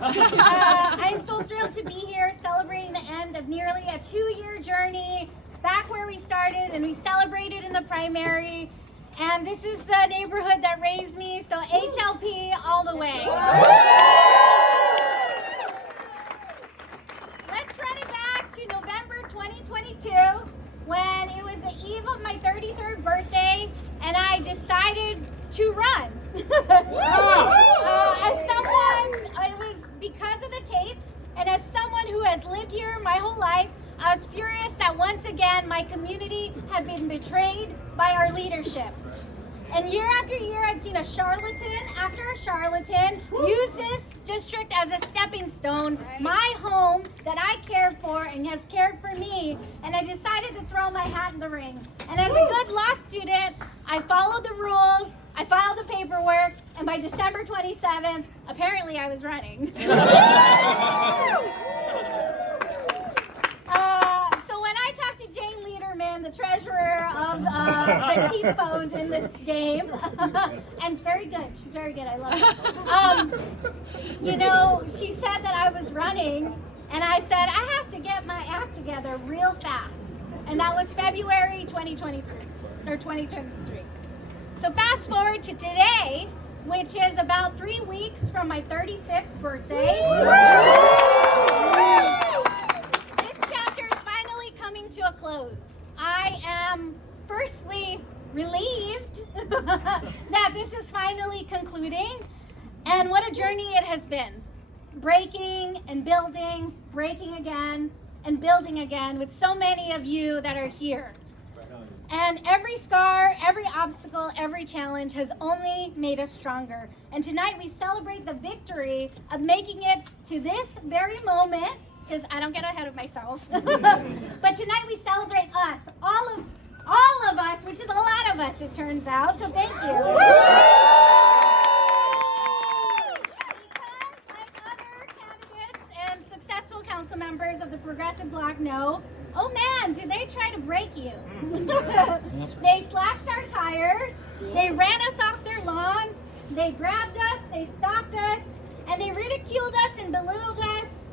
Hello. I'm so thrilled to be here celebrating the end of nearly a 2-year journey back where we started, and we celebrated in the primary. And this is the neighborhood that raised me, so HLP all the way. Let's run it back to November 2022, when it was the eve of my 33rd birthday, and I decided to run. As someone, it was because of the tapes, and as someone who has lived here my whole life, I was furious that once again my community had been betrayed by our leadership. And year after year, I'd seen a charlatan after a charlatan use this district as a stepping stone, my home that I cared for and has cared for me, and I decided to throw my hat in the ring. And as a good law student, I followed the rules, I filed the paperwork, and by December 27th, apparently I was running. So when I talked to Jane Lederman, the treasurer of the chief foes in this game, and very good, she's very good, I love her. You know, she said that I was running, and I said, I have to get my act together real fast. And that was February 2023, or 2023. So fast forward to today, which is about 3 weeks from my 35th birthday. This chapter is finally coming to a close. I am firstly relieved that this is finally concluding, and what a journey it has been. Breaking and building, breaking again, and building again with so many of you that are here. And every scar, every obstacle, every challenge has only made us stronger. And tonight we celebrate the victory of making it to this very moment, because I don't get ahead of myself. But tonight we celebrate us, all of us, which is a lot of us, it turns out. So thank you. Because like other candidates and successful council members of the Progressive Bloc know, oh man, did they try to break you? They slashed our tires, they ran us off their lawns, they grabbed us, they stalked us, and they ridiculed us and belittled us,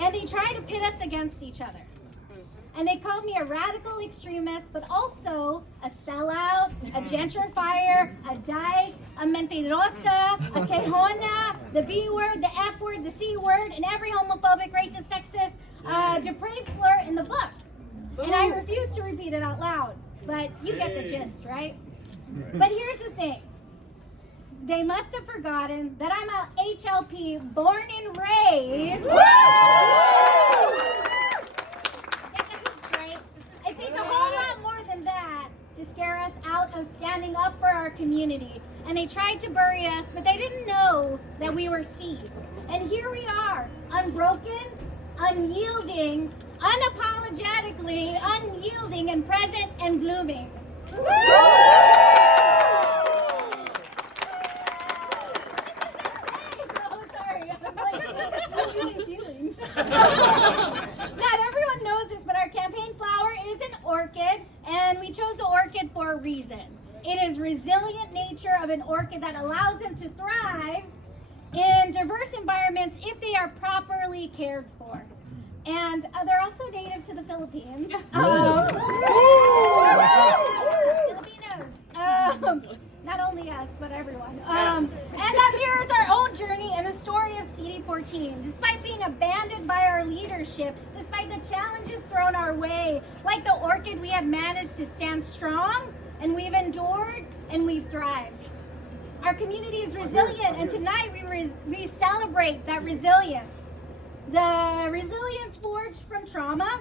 and they tried to pit us against each other. And they called me a radical extremist, but also a sellout, a gentrifier, a dyke, a mentirosa, a quejona, the B word, the F word, the C word, and every homophobic, racist, sexist, depraved slur in the book. And I refuse to repeat it out loud, but you get the gist, right? But here's the thing. They must have forgotten that I'm a HLP born and raised. It takes a whole lot more than that to scare us out of standing up for our community. And they tried to bury us, but they didn't know that we were seeds. And here we are, unbroken, unyielding, unapologetically unyielding and present and blooming. Not everyone knows this, but our campaign flower is an orchid, and we chose the orchid for a reason. It is resilient nature of an orchid that allows them to thrive in diverse environments if they are properly cared for. And they're also native to the Philippines. Filipinos. Not only us, but everyone. And that mirrors our own journey and the story of CD14. Despite being abandoned by our leadership, despite the challenges thrown our way, like the orchid, we have managed to stand strong, and we've endured, and we've thrived. Our community is resilient, and tonight we celebrate that resilience. The resilience forged from trauma,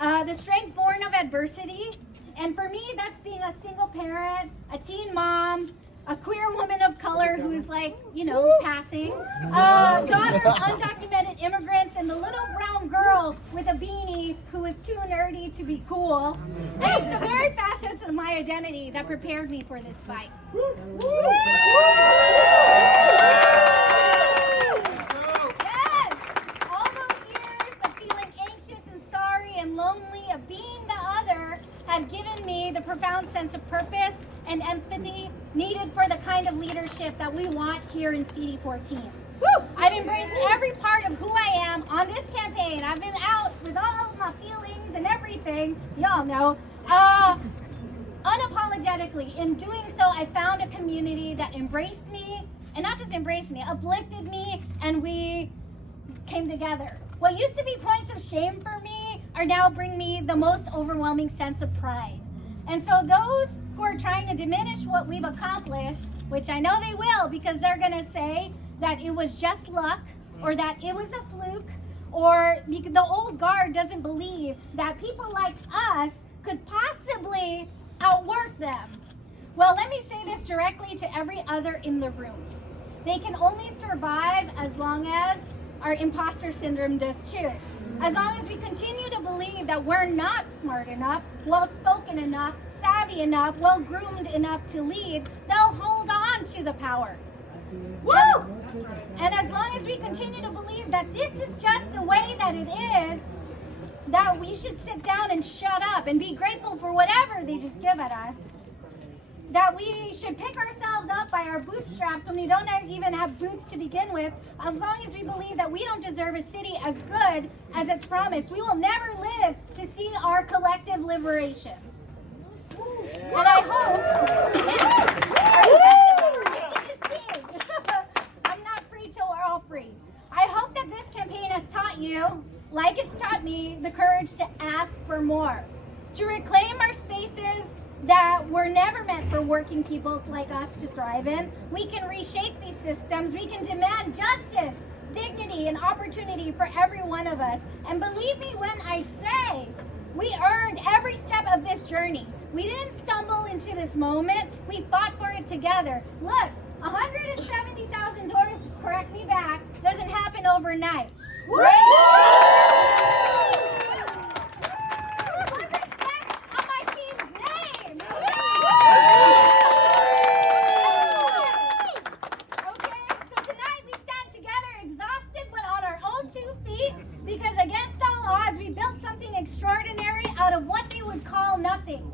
the strength born of adversity, and for me, that's being a single parent, a teen mom, a queer woman of color who's like, you know, passing, daughter of undocumented immigrants, and the little brown girl with a beanie who is too nerdy to be cool. And it's the very facets of my identity that prepared me for this fight. Yes! All those years of feeling anxious and sorry and lonely, of being the other, have given me the profound sense of purpose and empathy needed for the kind of leadership that we want here in CD14. I've embraced every part of who I am on this campaign. I've been out with all of my feelings and everything, y'all know, unapologetically. In doing so, I found a community that embraced me, and not just embraced me, uplifted me, and we came together. What used to be points of shame for me are now bring me the most overwhelming sense of pride. And so those who are trying to diminish what we've accomplished, which I know they will because they're going to say that it was just luck or that it was a fluke, or the old guard doesn't believe that people like us could possibly outwork them. Well, let me say this directly to every other in the room. They can only survive as long as our imposter syndrome does too. As long as we continue to believe that we're not smart enough, well-spoken enough, savvy enough, well-groomed enough to lead, they'll hold on to the power. Woo! And as long as we continue to believe that this is just the way that it is, that we should sit down and shut up and be grateful for whatever they just give at us, that we should pick ourselves up by our bootstraps when we don't even have boots to begin with, as long as we believe that we don't deserve a city as good as it's promised, we will never live to see our collective liberation. And I hope, I'm not free till we're all free. I hope that this campaign has taught you, like it's taught me, the courage to ask for more, to reclaim our spaces that were never meant for working people like us to thrive in. We can reshape these systems. We can demand justice, dignity, and opportunity for every one of us. And believe me when I say, we earned every step of this journey. We didn't stumble into this moment. We fought for it together. Look, $170,000, correct me back, doesn't happen overnight. Because against all odds, we built something extraordinary out of what they would call nothing.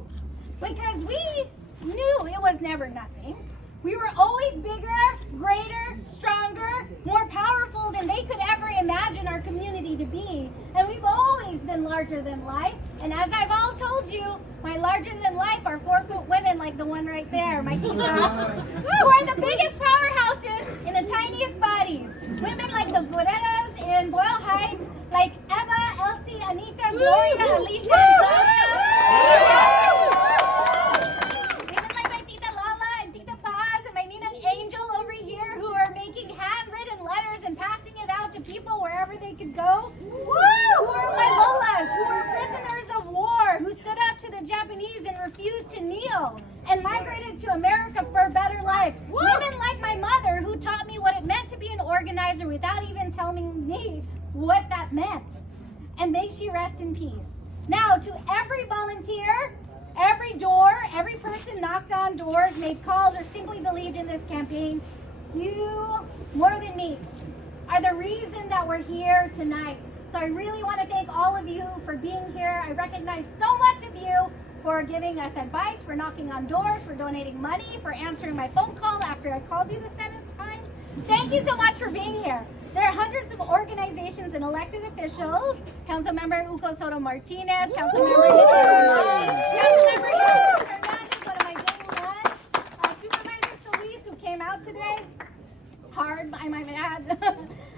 Because we knew it was never nothing. We were always bigger, greater, stronger, more powerful than they could ever imagine our community to be. And we've always been larger than life. And as I've all told you, my larger than life are 4-foot women like the one right there, my tita, who are the biggest powerhouses in the tiniest bodies. Women like the Guerreras in Boyle Heights, like Eva, Elsie, Anita, Gloria, Alicia, and Claudia. Women like my Tita Lala and Tita Paz and my Ninang Angel over here who are making handwritten letters and passing it out to people wherever they could go. Who are my Lolas, who are prisoners of war, who stood up to the Japanese and refused to kneel and migrated to America for a better life. Women like my mother who taught me what it meant to be an organizer without even telling me what that meant. And may she rest in peace. Now, to every volunteer, every door, every person knocked on doors, made calls, or simply believed in this campaign, you, more than me, are the reason that we're here tonight. So I really want to thank all of you for being here. I recognize so much of you for giving us advice, for knocking on doors, for donating money, for answering my phone call after I called you the 7th time. Thank you so much for being here. There are hundreds of organizations and elected officials. Councilmember Uco Soto Martinez, Councilmember Councilmember Hernandez, one of my day ones, Supervisor Solis, who came out today. Hard, I might add.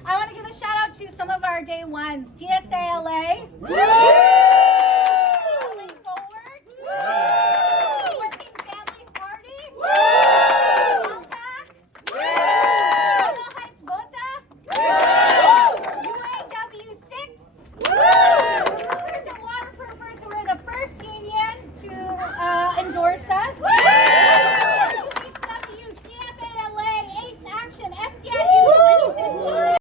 I want to give a shout out to some of our day ones. TSA LA.